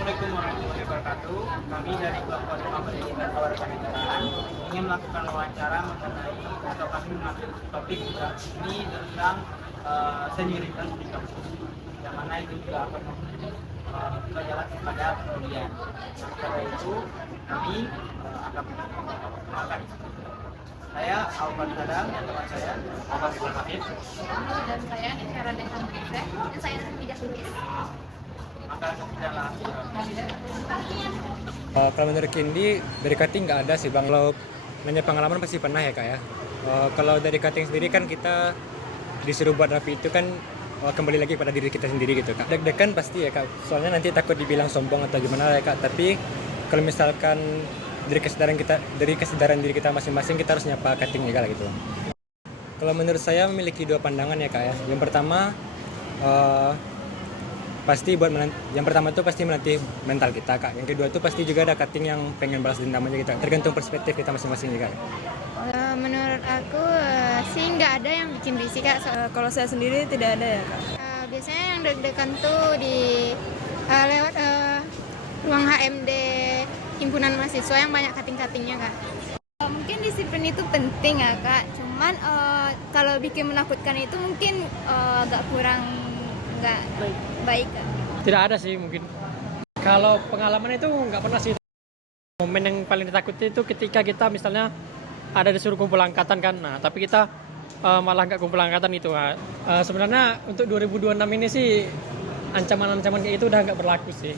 Assalamualaikum warahmatullahi wabarakatuh. Kami dari kelompok pendidikan kewarganegaraan ingin melakukan wawancara mengenai atau kami mengambil topik ini tentang senioritas di kampus, yang mana itu juga akan berjalan pada kemudian. Setelah itu kami akan menggunakan saya Alvan Sadang dan teman saya Ahmad Ibrahim Hafid. Dan saya Syara Desan Putri, dan saya tidak tulis. Maka kita langsung. Kalau menurut Kindi, dari cutting nggak ada sih Bang. Kalau nanya pengalaman pasti pernah ya Kak ya. Kalau dari cutting sendiri kan kita disuruh buat rapi itu kan kembali lagi pada diri kita sendiri gitu Kak. Deg-degan pasti ya Kak, soalnya nanti takut dibilang sombong atau gimana ya Kak. Tapi kalau misalkan dari kesadaran diri kita masing-masing, kita harus nyapa cutting juga lah gitu. Kalau menurut saya memiliki dua pandangan ya Kak ya. Yang pertama, yang pertama itu pasti melatih mental kita Kak. Yang kedua itu pasti juga ada cutting yang pengen balas dendam aja gitu. Tergantung perspektif kita masing-masing juga. Menurut aku sih nggak ada yang bikin risih Kak. Kalau saya sendiri tidak ada ya Kak. Biasanya yang deg-degan tuh di lewat ruang HMD himpunan mahasiswa yang banyak cutting-cuttingnya Kak. Mungkin disiplin itu penting ya Kak. Cuman kalau bikin menakutkan itu mungkin agak kurang nggak baik Kak. Tidak ada sih mungkin. Kalau pengalaman itu nggak pernah sih. Momen yang paling ditakuti itu ketika kita misalnya ada disuruh kumpul angkatan kan. Nah, tapi kita malah nggak kumpul angkatan itu. Nah, sebenarnya untuk 2026 ini sih ancaman-ancaman kayak itu udah nggak berlaku sih.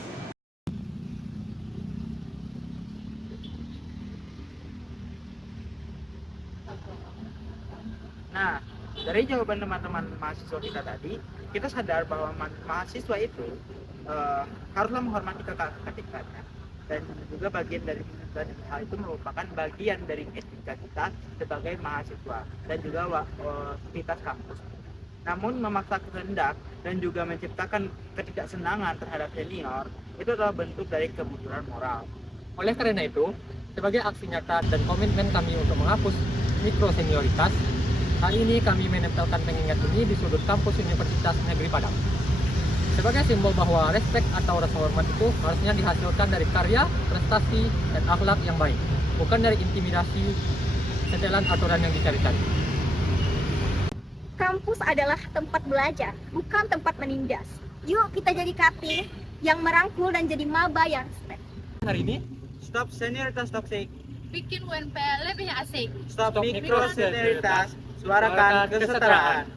Nah, dari jawaban teman-teman mahasiswa kita tadi, kita sadar bahwa mahasiswa itu haruslah menghormati kakak tingkatnya, dan juga bagian dari hal itu merupakan bagian dari etika kita sebagai mahasiswa dan juga aktivitas kampus. Namun memaksa kehendak dan juga menciptakan ketidaksenangan terhadap senior itu adalah bentuk dari kemunduran moral. Oleh karena itu, sebagai aksi nyata dan komitmen kami untuk menghapus mikro senioritas, hari ini kami menempelkan pengingat ini di sudut kampus Universitas Negeri Padang. Sebagai simbol bahwa respek atau rasa hormat itu harusnya dihasilkan dari karya, prestasi, dan akhlak yang baik, bukan dari intimidasi, setelan aturan yang dicari-cari. Kampus adalah tempat belajar, bukan tempat menindas. Yuk kita jadi cutting yang merangkul dan jadi maba yang respect. Hari ini, Stop senioritas toksik, Bikin UNP lebih asik. stop mikro senioritas, suarakan kesetaraan.